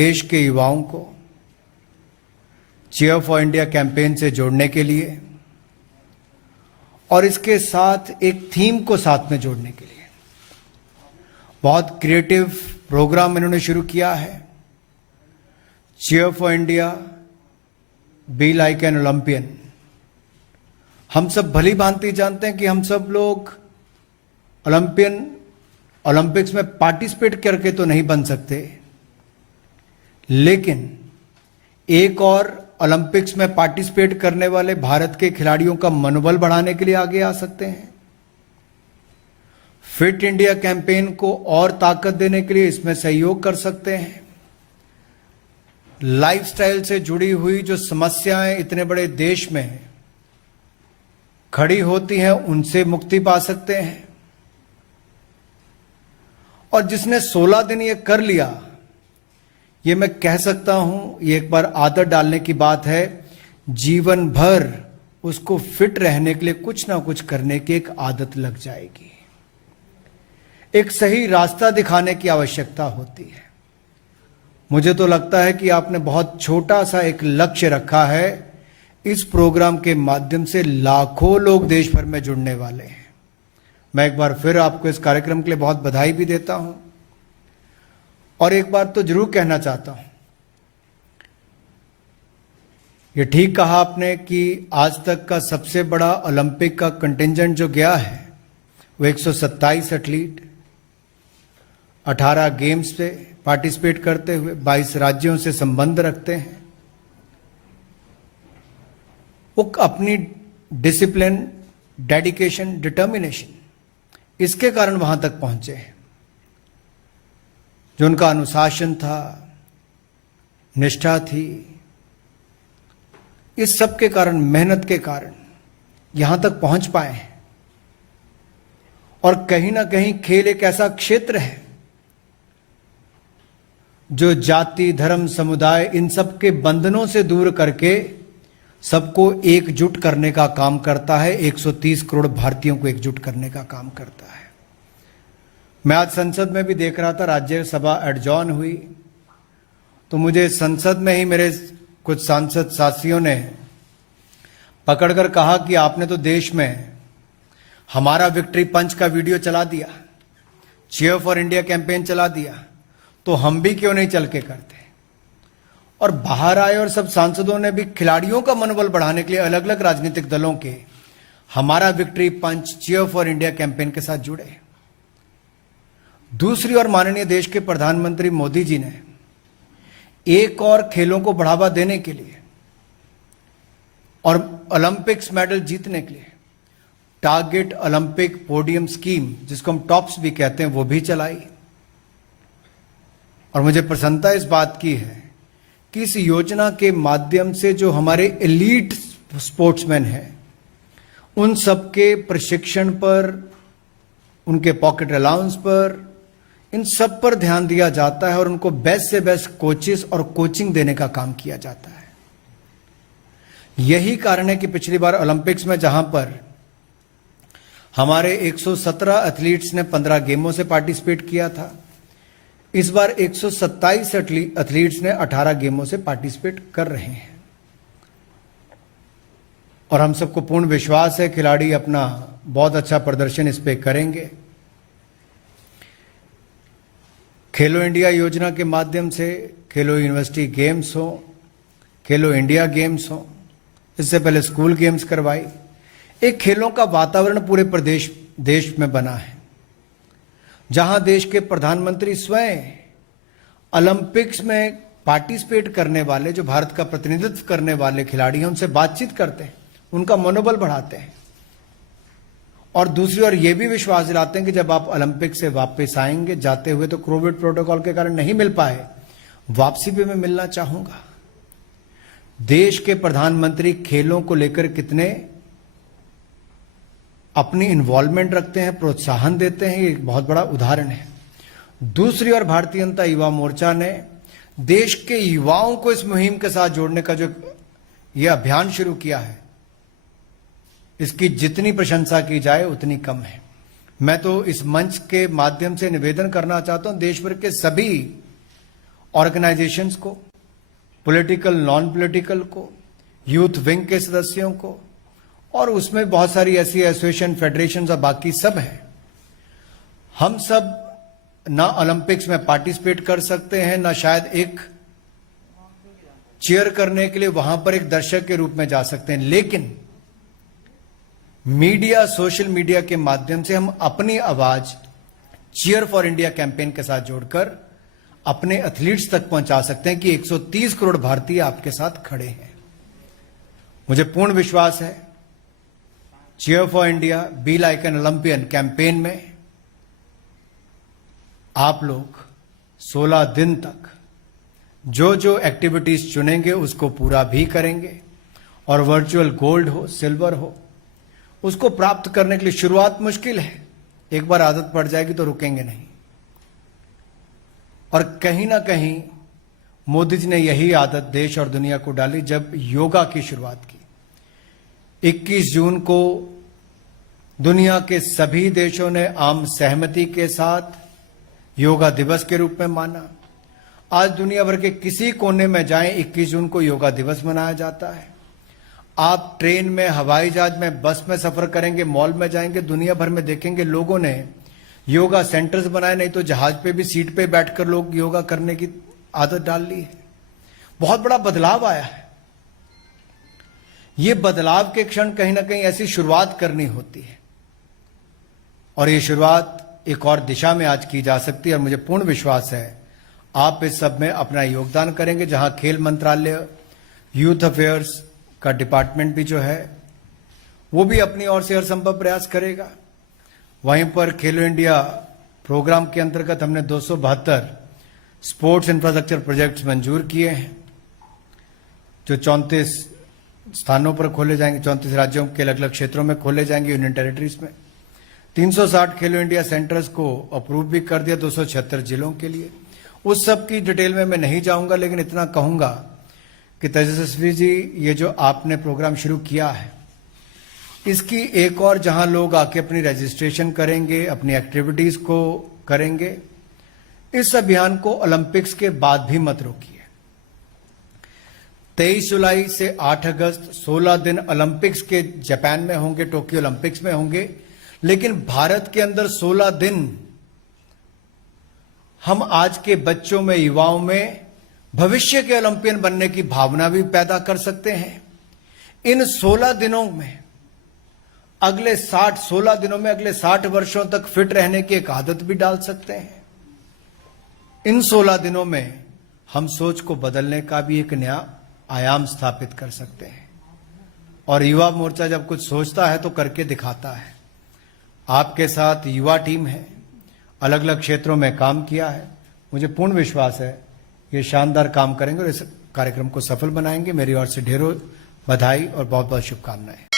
देश के युवाओं को चीयर फॉर इंडिया कैंपेन से जोड़ने के लिए और इसके साथ एक थीम को साथ में जोड़ने के लिए बहुत क्रिएटिव प्रोग्राम इन्होंने शुरू किया है। Cheer for India, be like an Olympian. हम सब भली भांति जानते हैं कि हम सब लोग ओलंपिक्स में पार्टिसिपेट करके तो नहीं बन सकते, लेकिन एक और ओलंपिक्स में पार्टिसिपेट करने वाले भारत के खिलाड़ियों का मनोबल बढ़ाने के लिए आगे आ सकते हैं। फिट इंडिया कैंपेन को और ताकत देने के लिए इसमें सहयोग कर सकते हैं। लाइफस्टाइल से जुड़ी हुई जो समस्याएं इतने बड़े देश में खड़ी होती हैं, उनसे मुक्ति पा सकते हैं। और जिसने 16 दिन ये कर लिया, ये मैं कह सकता हूं, ये एक बार आदत डालने की बात है। जीवन भर उसको फिट रहने के लिए कुछ ना कुछ करने की एक आदत लग जाएगी। एक सही रास्ता दिखाने की आवश्यकता होती है। मुझे तो लगता है कि आपने बहुत छोटा सा एक लक्ष्य रखा है। इस प्रोग्राम के माध्यम से लाखों लोग देश भर में जुड़ने वाले हैं। मैं एक बार फिर आपको इस कार्यक्रम के लिए बहुत बधाई भी देता हूं। और एक बार तो जरूर कहना चाहता हूं, ये ठीक कहा आपने कि आज तक का सबसे बड़ा ओलंपिक का कंटिंजेंट जो गया है वो 127 एथलीट 18 गेम्स से पार्टिसिपेट करते हुए 22 राज्यों से संबंध रखते हैं। वो अपनी डिसिप्लिन, डेडिकेशन, डिटर्मिनेशन, इसके कारण वहां तक पहुंचे हैं। जो उनका अनुशासन था, निष्ठा थी, इस सब के कारण, मेहनत के कारण यहां तक पहुंच पाए हैं। और कहीं ना कहीं खेल एक ऐसा क्षेत्र है जो जाति, धर्म, समुदाय, इन सब के बंधनों से दूर करके सबको एकजुट करने का काम करता है। 130 करोड़ भारतीयों को एकजुट करने का काम करता है। मैं आज संसद में भी देख रहा था, राज्यसभा एडजॉर्न हुई, तो मुझे संसद में ही मेरे कुछ सांसद साथियों ने पकड़कर कहा कि आपने तो देश में हमारा विक्ट्री पंच का वीडियो चला दिया, चीयर फॉर इंडिया कैंपेन चला दिया, तो हम भी क्यों नहीं चल के करते। और बाहर आए और सब सांसदों ने भी खिलाड़ियों का मनोबल बढ़ाने के लिए अलग अलग राजनीतिक दलों के हमारा victory punch, cheer for India campaign के साथ जुड़े। दूसरी ओर माननीय देश के प्रधानमंत्री मोदी जी ने एक और खेलों को बढ़ावा देने के लिए और ओलंपिक्स मेडल जीतने के लिए टारगेट ओलंपिक पोडियम स्कीम, जिसको हम टॉप्स भी कहते हैं, वो भी चलाई। और मुझे प्रसन्नता इस बात की है कि इस योजना के माध्यम से जो हमारे एलीट स्पोर्ट्समैन हैं, उन सबके प्रशिक्षण पर, उनके पॉकेट अलाउंस पर, इन सब पर ध्यान दिया जाता है और उनको बेस्ट से बेस्ट कोचेस और कोचिंग देने का काम किया जाता है। यही कारण है कि पिछली बार ओलंपिक्स में जहां पर हमारे 117 एथलीट्स ने 15 गेमों से पार्टिसिपेट किया था, इस बार 127 एथलीट्स ने 18 गेमों से पार्टिसिपेट कर रहे हैं। और हम सबको पूर्ण विश्वास है खिलाड़ी अपना बहुत अच्छा प्रदर्शन इस पे करेंगे। खेलो इंडिया योजना के माध्यम से खेलो यूनिवर्सिटी गेम्स हो, खेलो इंडिया गेम्स हो, इससे पहले स्कूल गेम्स करवाई। एक खेलों का वातावरण पूरे देश में बना है, जहां देश के प्रधानमंत्री स्वयं ओलंपिक्स में पार्टिसिपेट करने वाले, जो भारत का प्रतिनिधित्व करने वाले खिलाड़ी हैं, उनसे बातचीत करते हैं, उनका मनोबल बढ़ाते हैं। और दूसरी ओर ये भी विश्वास दिलाते हैं कि जब आप ओलंपिक से वापस आएंगे, जाते हुए तो कोविड प्रोटोकॉल के कारण नहीं मिल पाए, वापसी भी मैं मिलना चाहूंगा। देश के प्रधानमंत्री खेलों को लेकर कितने अपनी इन्वॉल्वमेंट रखते हैं, प्रोत्साहन देते हैं, ये एक बहुत बड़ा उदाहरण है। दूसरी ओर भारतीय जनता युवा मोर्चा ने देश के युवाओं को इस मुहिम के साथ जोड़ने का जो यह अभियान शुरू किया है, इसकी जितनी प्रशंसा की जाए उतनी कम है। मैं तो इस मंच के माध्यम से निवेदन करना चाहता हूं देश भर के सभी ऑर्गेनाइजेशंस को, पॉलिटिकल नॉन पॉलिटिकल को, यूथ विंग के सदस्यों को, और उसमें बहुत सारी ऐसी एसोसिएशन, फेडरेशन और बाकी सब हैं। हम सब ना ओलंपिक्स में पार्टिसिपेट कर सकते हैं, ना शायद एक चीयर करने के लिए वहां पर एक दर्शक के रूप में जा सकते हैं, लेकिन मीडिया, सोशल मीडिया के माध्यम से हम अपनी आवाज चीयर फॉर इंडिया कैंपेन के साथ जोड़कर अपने एथलीट्स तक पहुंचा सकते हैं कि 130 करोड़ भारतीय आपके साथ खड़े हैं। मुझे पूर्ण विश्वास है cheer for India, be like an Olympian campaign में आप लोग 16 दिन तक जो जो एक्टिविटीज चुनेंगे उसको पूरा भी करेंगे, और वर्चुअल गोल्ड हो, सिल्वर हो, उसको प्राप्त करने के लिए शुरुआत मुश्किल है, एक बार आदत पड़ जाएगी तो रुकेंगे नहीं। और कहीं ना कहीं मोदी जी ने यही आदत देश और दुनिया को डाली जब योगा की शुरुआत की। 21 जून को दुनिया के सभी देशों ने आम सहमति के साथ योगा दिवस के रूप में माना। आज दुनिया भर के किसी कोने में जाएं, 21 जून को योगा दिवस मनाया जाता है। आप ट्रेन में, हवाई जहाज में, बस में सफर करेंगे, मॉल में जाएंगे, दुनिया भर में देखेंगे लोगों ने योगा सेंटर्स बनाए, नहीं तो जहाज पे भी सीट पे बैठकर लोग योगा करने की आदत डाल ली है। बहुत बड़ा बदलाव आया है। ये बदलाव के क्षण कहीं ना कहीं ऐसी शुरुआत करनी होती है, और ये शुरुआत एक और दिशा में आज की जा सकती है। और मुझे पूर्ण विश्वास है आप इस सब में अपना योगदान करेंगे। जहां खेल मंत्रालय, यूथ अफेयर्स का डिपार्टमेंट भी जो है वो भी अपनी ओर से हर संभव प्रयास करेगा। वहीं पर खेलो इंडिया प्रोग्राम के अंतर्गत हमने 272 स्पोर्ट्स इंफ्रास्ट्रक्चर प्रोजेक्ट्स मंजूर किए हैं, जो 34 स्थानों पर खोले जाएंगे, 34 राज्यों के अलग अलग क्षेत्रों में खोले जाएंगे, यूनियन टेरिटरीज में। 360 खेलो इंडिया सेंटर्स को अप्रूव भी कर दिया 276 जिलों के लिए। उस सब की डिटेल में मैं नहीं जाऊंगा, लेकिन इतना कहूंगा कि तेजस्वी जी, ये जो आपने प्रोग्राम शुरू किया है, इसकी एक और जहां लोग आके अपनी रजिस्ट्रेशन करेंगे, अपनी एक्टिविटीज को करेंगे, इस अभियान को ओलंपिक्स के बाद भी मत रोकिए। 23 जुलाई से 8 अगस्त 16 दिन ओलंपिक्स के जापान में होंगे, टोक्यो ओलंपिक्स में होंगे, लेकिन भारत के अंदर 16 दिन हम आज के बच्चों में, युवाओं में भविष्य के ओलंपियन बनने की भावना भी पैदा कर सकते हैं। इन 16 दिनों में अगले 60 वर्षों तक फिट रहने की एक आदत भी डाल सकते हैं। इन 16 दिनों में हम सोच को बदलने का भी एक नया आयाम स्थापित कर सकते हैं। और युवा मोर्चा जब कुछ सोचता है तो करके दिखाता है। आपके साथ युवा टीम है, अलग अलग क्षेत्रों में काम किया है। मुझे पूर्ण विश्वास है ये शानदार काम करेंगे और इस कार्यक्रम को सफल बनाएंगे। मेरी ओर से ढेरों बधाई और बहुत बहुत शुभकामनाएं।